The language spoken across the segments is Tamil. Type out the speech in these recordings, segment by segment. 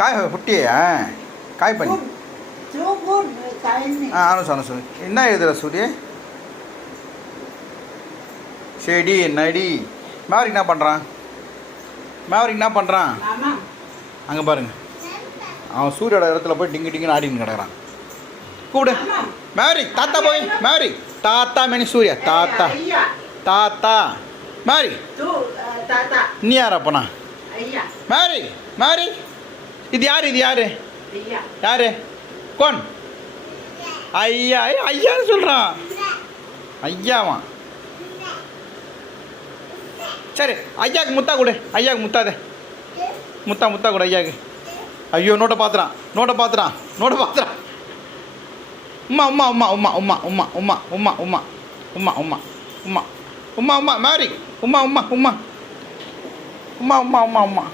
காய் புட்டியா? காய் பண்ணி. ஆ அனுசு அனுசு என்ன எழுதுற சூரிய? செடி நடி மேவரிக் என்ன பண்ணுறான் மேவரிக் என்ன பண்ணுறான் அங்கே பாருங்க. அவன் சூரியோட இடத்துல போய் டிங்கு டிங்குன்னு ஆடின்னு கிடக்குறான். கூப்பிடு. மேவரிக் தாத்தா போய். மேவரிக் தாத்தா மேனி சூர்யா. தாத்தா. தாத்தா. மேரி. நீ யார் அப்பனா? மேரி. மேரி. இது யார் இது யாரு யாரு கோன் ஐயா ஐயான்னு சொல்கிறான் ஐயாவா சரி ஐயாவுக்கு முத்தா கொடு ஐயாவுக்கு முத்தாதே முத்தா முத்தா கொடு ஐயாவுக்கு ஐயோ நோட்டை பார்த்துறான் நோட்டை பார்த்துறான் நோட்டை பார்த்துறான் உம்மா உம்மா உம்மா உம்மா உம்மா உம்மா உம்மா உம்மா உம்மா உம்மா உம்மா உம்மா உம்மா உம்மா மேரி உம்மா உம்மா உம்மா உம்மா உம்மா உம்மா உம்மா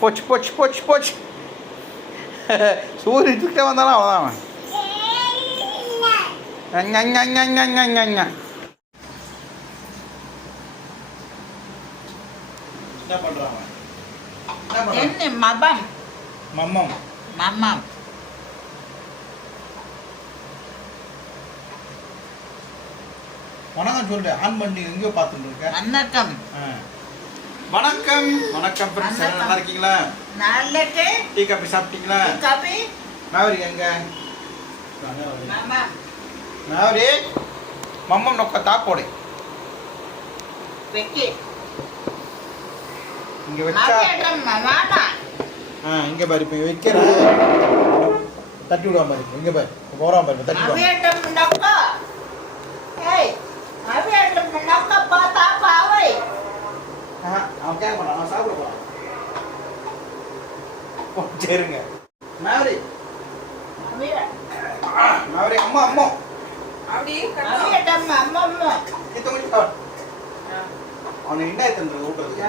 போச்சு போச்சு போச்சு போச்சு சூரிய கிட்ட வந்தாலும் அவ்வளோதான் என்ன மபம். மம்மம். மம்மம். வணக்கம் சொல்லிட்டு ஆன் பண்ணி எங்கேயோ பார்த்துட்டு இருக்கேன் வணக்கம். வணக்கம். வணக்கம் ஃப்ரெண்ட்ஸ். நல்லா இருக்கீங்களா? நாளைக்கு டீ. காபி சாப்பிட்டீங்களா? காபி. மேவரி எங்க? மேவரி மம்மம் நொக்க தாப்போடு வெக்கி. இங்க வச்சா ஆ இங்க பாரு இப்போ வைக்கிறேன். தட்டி விடுவான் பாரு இங்க பாரு போறான் பாரு தட்டி விடுவான். அவன் கேட்க மாட்டான் அவன் சாப்பிட போறான் ஓ, சரிங்க மேவரி மேவரி அம்மா அம்மா மாமியாட்டம் அம்மம்மா நீ தூங்கி பாரு அவனை என்ன ஊட்டுறதுக்கு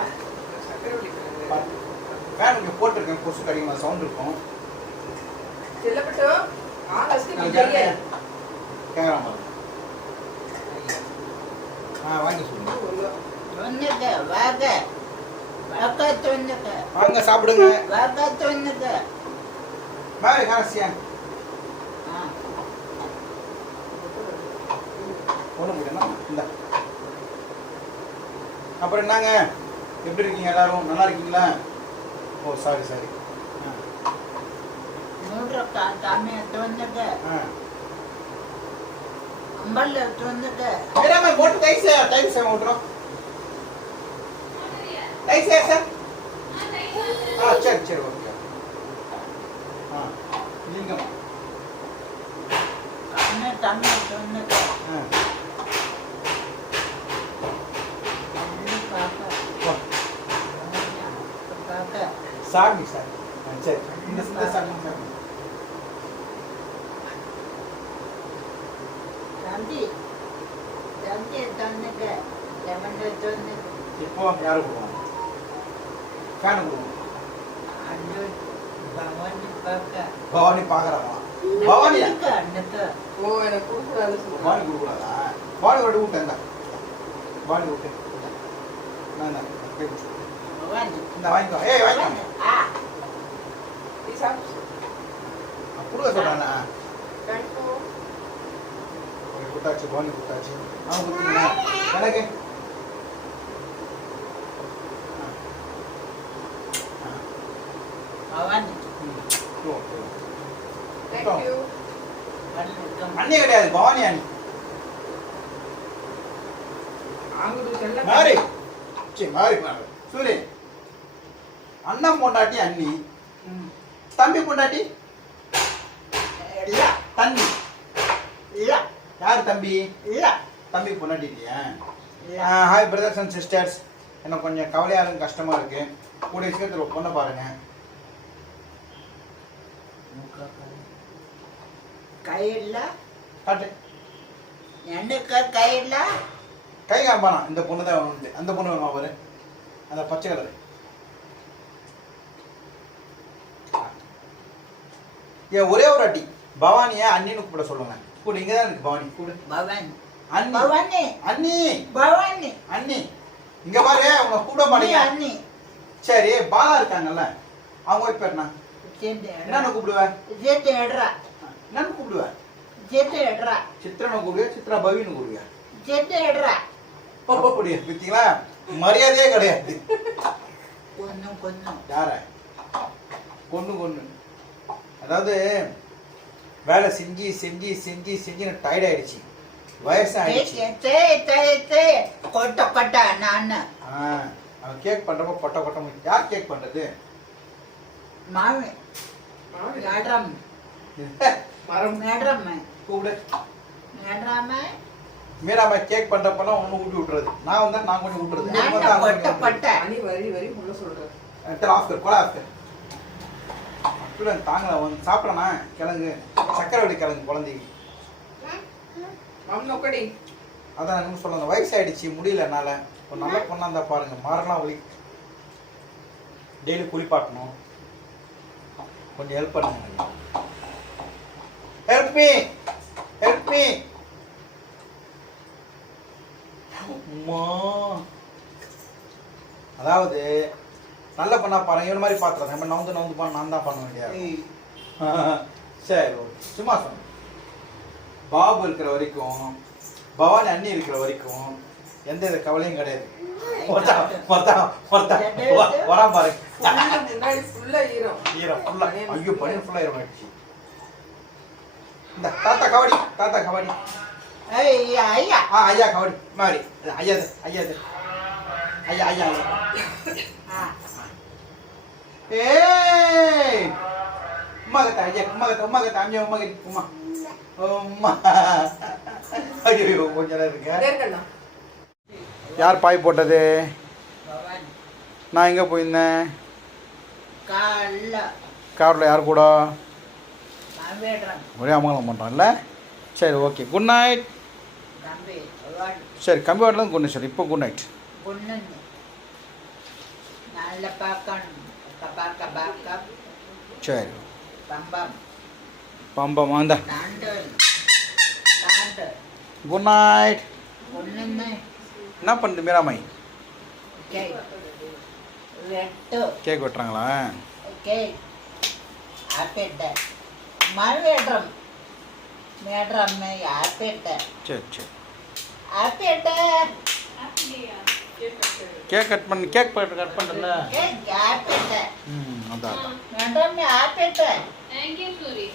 ஃபேன் இங்கே போட்டிருக்கேன் கொசு கடிமா சவுண்ட் இருக்கும் கேட்குறான் பாரு ஆ வாங்கி சொல்லுங்க வாங்க. சாப்பிடுங்க. பாரு காசியான் ஒன்றும் முடியணும் அப்புறம் என்னங்க? எப்படி இருக்கீங்க எல்லாரும்? நல்லா இருக்கீங்களா? ஓ சாரி சாரி போட்டு டைம் டைம் ஓட்டுறோம் டைஸ் சார் ஆ சரி சரி ஓகே ஆ வா. சாமி சார் சரி இந்த சாமி சாமி தம்பி தம்பி தொன்னுக்கு லெமன் தொன்னுக்கு இப்போ யாரு கொடுவாங்க ஃபேன் பவானி பாக்குறாங்களா பவானி ஓ எனக்கு கொடுக்கூடாது பவானி கொடுக்கூடாதா பவானி ஒரு ஊட்ட என்ன பவானி ஊட்ட இந்த வாங்கிக்கோ ஏய் வாங்கிக்கோ கொடுக்க சொல்றானா கொடுத்தாச்சு பவானி கொடுத்தாச்சு அவன் கொடுத்தீங்களா எனக்கு அண்ணுக்கு கிடையாது பவானி அண்ணி. மாறி. சரி மாறி மாறி. சூரி அண்ணன் பொண்டாட்டி அண்ணி. தம்பி பொண்டாட்டி? இல்ல தம்பி இல்ல. யார் தம்பி? இல்ல. தம்பி பொண்டாட்டி இல்லையா? இல்ல. ஹாய் பிரதர்ஸ் அண்ட் சிஸ்டர்ஸ் எனக்கு கொஞ்சம் கவலையாக இருக்கு. கஷ்டமாக இருக்கு கூடிய சீக்கிரத்தில் பொண்ணை பாருங்க. இல்ல காட்டு எனக்கு கை இல்ல கை இந்த பொண்ணு தான் வேணும் அந்த பொண்ணு வேணுமா பாரு. அந்த பச்சை கலர். ஏன் ஒரே ஒரு அடி பவானியை அண்ணின்னு கூப்பிட சொல்லுங்க. கூட இங்கே தான் இருக்கு பவானி. கூடு பவன். அண்ணி. பவானி. அண்ணி. பவானி. அண்ணி. இங்க பாரு அவங்க கூப்பிட நீ மாட்டீங்க. அண்ணி. சரி பாலா இருக்காங்கல்ல. அவங்க ஒய்ஃப் பேர் என்ன என்னன்னு கூப்பிடுவ? சேர்த்து எடுறா. என்னன்னு கூப்பிடுவ சேர்த்து எடுறா சித்ரனை கூப்பிடுவியா சித்ரா பவின்னு கூப்பிடுவியா சேர்த்து எடுறா அப்படியா பார்த்தீங்களா மரியாதையே கிடையாது கொஞ்சம் கொஞ்சம் யார கொன்று கொன்று அதாவது வேலை செஞ்சு செஞ்சு செஞ்சு செஞ்சு எனக்கு டயர்ட் ஆயிடுச்சு வயசு ஆயிடுச்சு தேய் தேய் தேய் கொட்ட கொட்ட நான் ஆ அவன் கேக் பண்றப்ப கொட்டை கொட்ட யார் கேக் பண்றது மேடம் மரம். மேடம் கூப்பிடு. மேடம் மீராமா கேக் பண்றப்பெல்லாம் ஒண்ணு ஊட்டி விட்டுறது. நான் வந்தா நான் கொஞ்சம் கொட்ட அணி வரி வரி உள்ள சொல்றேன் ஆஃப்கர் கொலை ஆஃப்கர் ஸ்டூடெண்ட் தாங்க வந்து சாப்பிடணா கிழங்கு. சக்கரை வடி கிழங்கு குழந்தைக்கு. மாம் நோக்கடி அதான் என்ன சொல்லுங்க வயசாயிடுச்சு முடியல என்னால. ஒரு நல்ல பொண்ணா இருந்தா பாருங்க. மாறலாம் வலி. டெய்லி குளிப்பாட்டணும். கொஞ்சம் ஹெல்ப் பண்ணுங்க. ஹெல்ப் மீ ஹெல்ப் மீ அம்மா. அதாவது நல்ல பண்ணா பாருங்க. இவன மாதிரி பாத்துறேன். நம்ம நவுந்து நவுந்து பண்ண நான் தான் பண்ண வேண்டியது சரி ஓகே. சும்மா சொன்னேன் பாபு இருக்கிற வரைக்கும் பவானி அண்ணி இருக்கிற வரைக்கும் எந்த வித கவலையும் கிடையாது. வரான் பாருங்க. ஃபுல்லா ஈரம் ஈரம் ஃபுல்லா ஐயோ பனியன் ஃபுல்லா ஈரம் ஆயிடுச்சு. இந்த தாத்தா கபடி தாத்தா கபடி. ஐயா ஐயா. ஆ ஐயா கபடி. மாறி ஐயா ஐயா. ஐயா ஐயா ஐயா. ஏய்! உமா கத்த ஐயா உமா கத்த உமா கத்த அம்மா உமா கத்த உமா உமா ஐயோ கொஞ்ச நேரம் இருக்கு யார் பாய் போட்டது? நான் எங்கே போயிருந்தேன்? காரில் யார் கூட? ஒரே அமங்கலம் பண்ணுறோம்ல சரி ஓகே குட் நைட் சரி கம்பி வாட்டில் குட் நைட் சார். இப்போ குட் நைட் சரி. பம்பம். அந்த குட் நைட் என்ன பண்ணுது மீராமை கேக் வெட்டு. கேக் வெட்டுறாங்களா? கேக் மறுவேற்றம். மேட்ரம் ஆப்பிட்ட சரி சரி. ஆப்பிட்ட கேக் கட் பண்ணி கேக் கட் பண்ணுறல கேக் ஆப்பிட்ட ம் அதான். மேட்ரம் ஆப்பிட்ட Thank you, Suri.